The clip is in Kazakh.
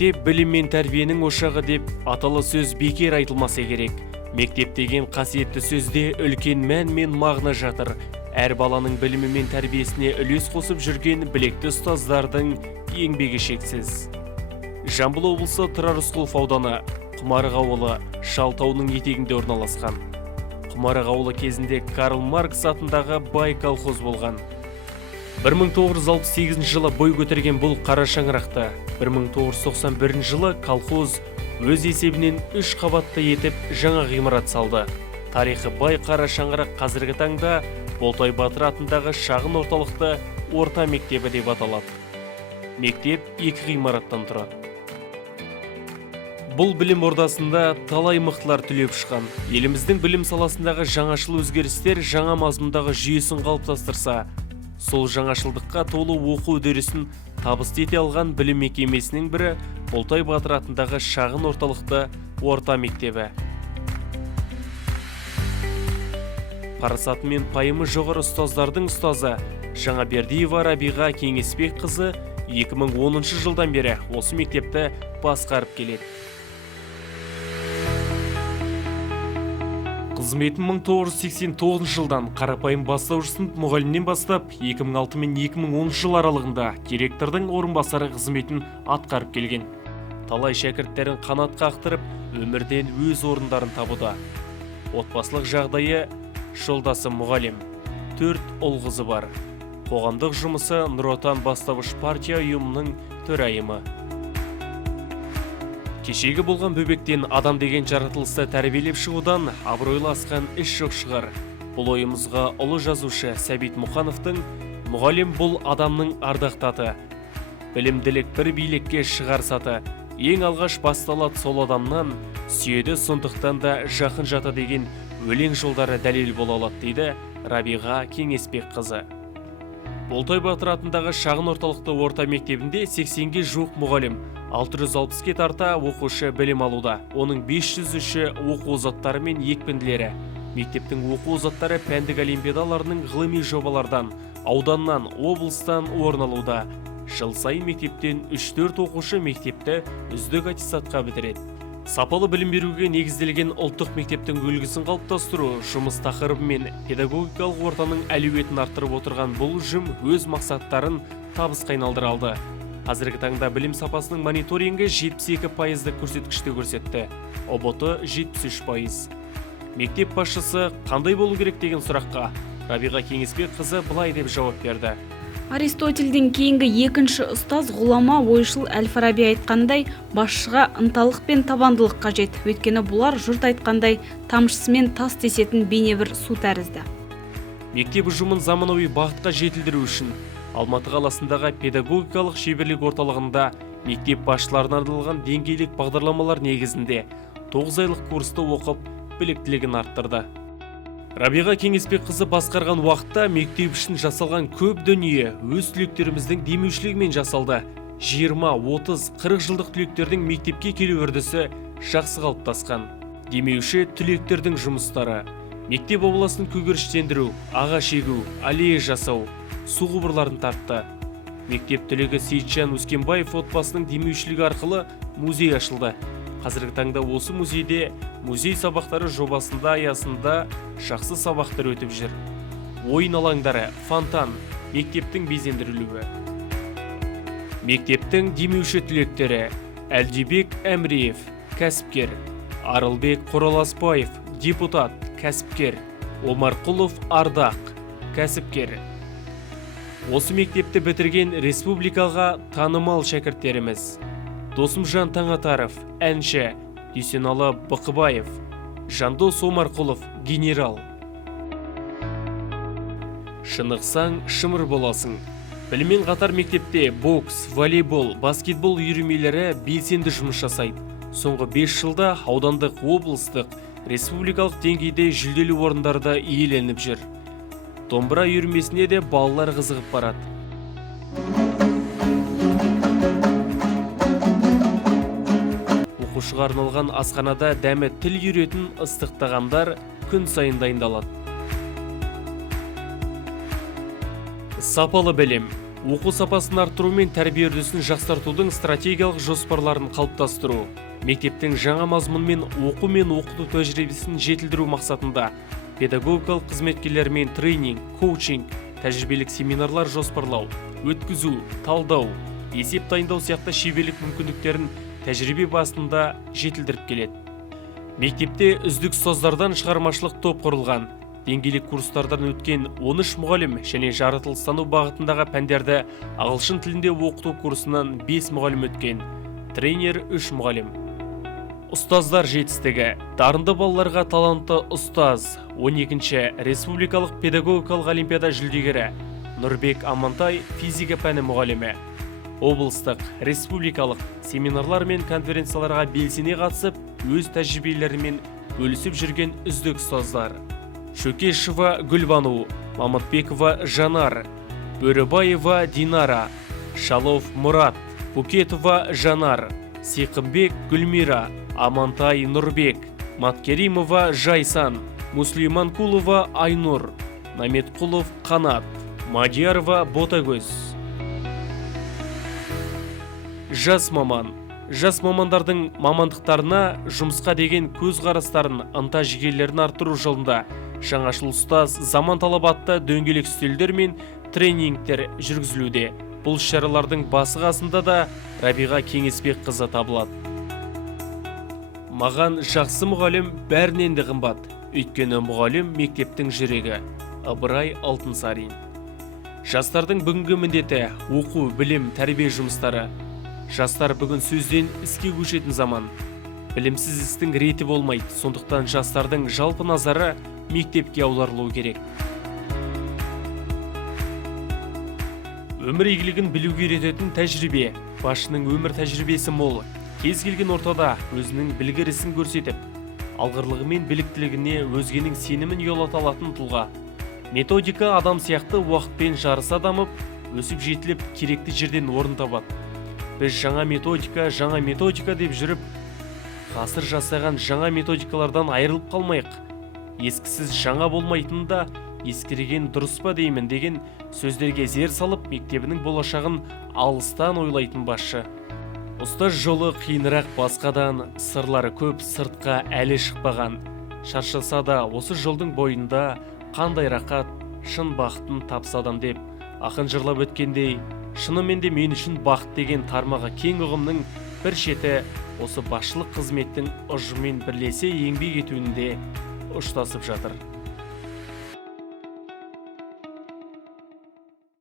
Мектеп білім мен тәрбиенің ошағы деп аталы сөз бекер айтылмаса керек. Мектеп деген қасиетті сөзде үлкен мән мен мағына жатыр. Әр баланың білімі мен тәрбиесіне үлес қосып жүрген білекті ұстаздардың еңбегі шексіз. Жамбыл облысы Тұрар Рысқұлов ауданы Құмарық ауылы Шалтауының етегінде орналасқан. Құмарық ауылы кезінде Карл Маркс атындағы бай колхоз болған. 1968 жылы бой көтерген бұл қара шаңырақты 1991 жылы колхоз өз есебінен 3 қабатты етіп жаңа ғимарат салды. Тарихы бай қара шаңырақ қазіргі таңда Болтай Батыр атындағы шағын орталықты орта мектебі деп аталады. Мектеп 2 ғимараттан тұрады. Бұл білім ордасында талай мықтылар түлеп шыққан. Еліміздің білім саласындағы жаңашыл өзгерістер жаңа мазмұндағы жүйесін қалыптастырса, сол жаңашылдыққа толы оқу үдерісін табысты ете алған білім мекемесінің бірі Болтай Батыр атындағы шағын орталықты орта мектебі. Парасаты мен пайымы жоғары ұстаздардың ұстазы Жаңабердиева Рабиға Кеңесбек қызы 2010 жылдан бері осы мектепті басқарып келеді. Қызметін 1989 жылдан қарапайым бастауыш сынып мұғалімнен бастап 2006 мен 2010 жыл аралығында директордың орынбасары қызметін атқарып келген. Талай шәкірттерін қанат қақтырып, өмірден өз орындарын табуда. Отбасылық жағдайы жолдасы мұғалім, 4 ұл қызы бар. Қоғамдық жұмысы Нұр Отан бастауыш партия ұйымының төрайымы. Кешегі болған бөбектен адам деген жаратылысты тәрбиелеп шығудан абыройлы асқан іс жоқ шығар. Бұл ойымызға ұлы жазушы Сәбит Мұқановтың «Мұғалім бұл адамның ардақтаты, білімділік бір билекке шығарсаты, ең алғаш басталады сол адамнан, сүйеді сондықтан да жақын жаты» деген өлең жолдары дәлел бола алады дейді Рабиға Кеңесбек қызы. Болтай Батыр атындағы шағын орталықты орта мектебінде 80-ге жуық мұғалім, 660-ге тарта оқушы білім алуда. Оның 500-үші оқу озаттары мен екпінділері. Мектептің оқу озаттары пәндік олимпиадаларының ғылыми жобалардан, ауданнан, облыстан орын алуда. Жыл сайын мектептен 3-4 оқушы мектепті үздік аттестатқа бітіреді. Сапалы білім беруге негізделген ұлттық мектептің үлгісін қалыптастыру, жұмыс тақырыбы мен педагогикалық ортаның әлеуетін арттырып отырған бұл ұжым өз мақсаттарын табысқа айналдыра алды. Қазіргі таңда білім сапасының мониторингі 72%-ді көрсеткішті көрсетті. ОБОТ 73%. Мектеп басшысы қандай болу керек деген сұраққа Рабиға Кеңесбек қызы былай деп жауап берді. Аристотельден кейінгі екінші ұстаз ғұлама ойшыл Әл-Фараби айтқандай, басшыға ынталық пен табандылық қажет. Өйткені бұлар жұрт айтқандай тамшысымен тас тесетін бейнебір су тәрізді. Мектеп ұжымын заманауи бағытқа жетілдіру үшін Алматы қаласындағы педагогикалық шеберлік орталығында мектеп басшыларына арналған деңгейлік бағдарламалар негізінде 9 айлық курсты оқып, біліктілігін арттырды. Рабиға Кеңесбек қызы басқарған уақытта мектеп үшін жасалған көп дүние өз түлектеріміздің демеушілігімен жасалды. 20, 30, 40 жылдық түлектердің мектепке келу үрдісі жақсы қалыптасқан. Демеуші түлектердің жұмыстары: мектеп ауласын көгершіктендіру, ағаш егу, аллея жасау, су құбырларын тартты. Мектеп түлегі Сейітжан Өскенбаев отбасының демеушілігі арқылы музей ашылды. Қазіргі таңда осы музейде музей сабақтары жобасында аясында жақсы сабақтар өтіп жүр. Ойын алаңдары, фонтан, мектептің безендірілуі. Мектептің демеуші түлектері: Әлдибек Әмреев, кәсіпкер; Арылбек Қораласпаев, депутат, кәсіпкер; Омарқұлов Ардақ, кәсіпкер. Осы мектепті бітірген республикаға танымал шәкірттеріміз: Досымжан Таңатаров, әнші; Дүйсеналы Бықыбаев; Жандос Омарқұлов, генерал. Шынықсаң, шымыр боласың. Біліммен қатар мектепте бокс, волейбол, баскетбол үйірмелері белсенді жұмыс жасайды. Соңғы 5 жылда аудандық, облыстық, республикалық деңгейде жүлделі орындарда иеленіп жүр. Домбыра үйірмесіне де балалар қызығып барады. Оқушыға арналған асханада дәмі тіл үйретін ыстық тағамдар күн сайын дайындалады. Сапалы білім. оқу сапасын арттыру мен тәрбие үрдісін жақсартудың стратегиялық жоспарларын қалыптастыру, мектептің жаңа мазмұн мен оқыту тәжірибесін жетілдіру мақсатында педагогикалық қызметкерлермен тренинг, коучинг, тәжірибелік семинарлар жоспарлау, өткізу, талдау, есеп дайындау сияқты шеберлік мүмкіндіктерін тәжірибе басында жетілдіріп келеді. Мектепте үздік ұстаздардан шығармашылық топ құрылған, деңгейлік курстардан өткен 13 мұғалім және жаратылыстану бағытындағы пәндерді ағылшын тілінде оқыту курсынан 5 мұғалім өткен, тренер 3 мұғалім. Ұстаздар жетістігі: дарынды балаларға талантты ұстаз, 12-ші республикалық педагогикалық олимпиада жүлдегері Нұрбек Амантай физика пәні мұғалімі. Облыстық, республикалық семинарлар мен конференцияларға белсене қатысып, өз тәжірибелерімен бөлісіп жүрген үздік ұстаздар: Шөкешева Гүлбану, Мамытбекова Жанар, Бөрібаева Динара, Шалов Мұрат, Букетова Жанар, Сиқымбек Гүлмира, Амантай Нұрбек, Маткеримова Жайсан, Муслиманкулова Айнұр, Наметқұлов Қанат, Мадиярова Ботагөз. Жас маман. Жас мамандардың мамандықтарына жұмысқа деген көзқарастарын, ынта-жігерлерін арттыру жолында жаңашыл ұстаз заман талап атты дөңгелек үстелдер мен тренингтер жүргізілуде. Бұл шаралардың басы қасында да Рабиға Кеңесбек қызы табылады. Маған жақсы мұғалім бәрінен де қымбат, өйткені мұғалім мектептің жүрегі. Ыбырай Алтынсарин. Жастардың бүгінгі міндеті оқу, білім, тәрбие жұмыстары. Жастар бүгін сөзден іске көшетін заман. Білімсіз істің реті болмайды, сондықтан жастардың жалпы назары мектепке аударылуы керек. Өмір игілігін білуге үйрететін тәжірибе. Басшының өмір тәжірибесі мол. Кез келген ортада өзінің білгірісін көрсетіп, алғырлығы мен біліктілігіне өзгенің сенімін ұялата алатын тұлға. Методика адам сияқты уақытпен жарыса дамып, өсіп жетіліп, керекті жерден орын табады. Біз жаңа методика деп жүріп, ғасыр жасаған жаңа методикалардан айырылып қалмайық. Ескісіз жаңа болмайтынын да ескерген дұрыс па деймін деген сөздерге зер салып, мектебінің болашағын алыстан ойлайтын басшы. Ұстаз жолы қиынырақ басқадан, сырлары көп, сыртқа әлі шықпаған. Шаршаса да осы жолдың бойында қандай рақат, шын бақытын тапсадам деп ақын жырлап өткендей, шынымен де мен үшін бақыт деген тармағы кең ұғымның бір шеті осы басшылық қызметтің ұжыммен бірлесе еңбек етуінде ұштасып жатыр.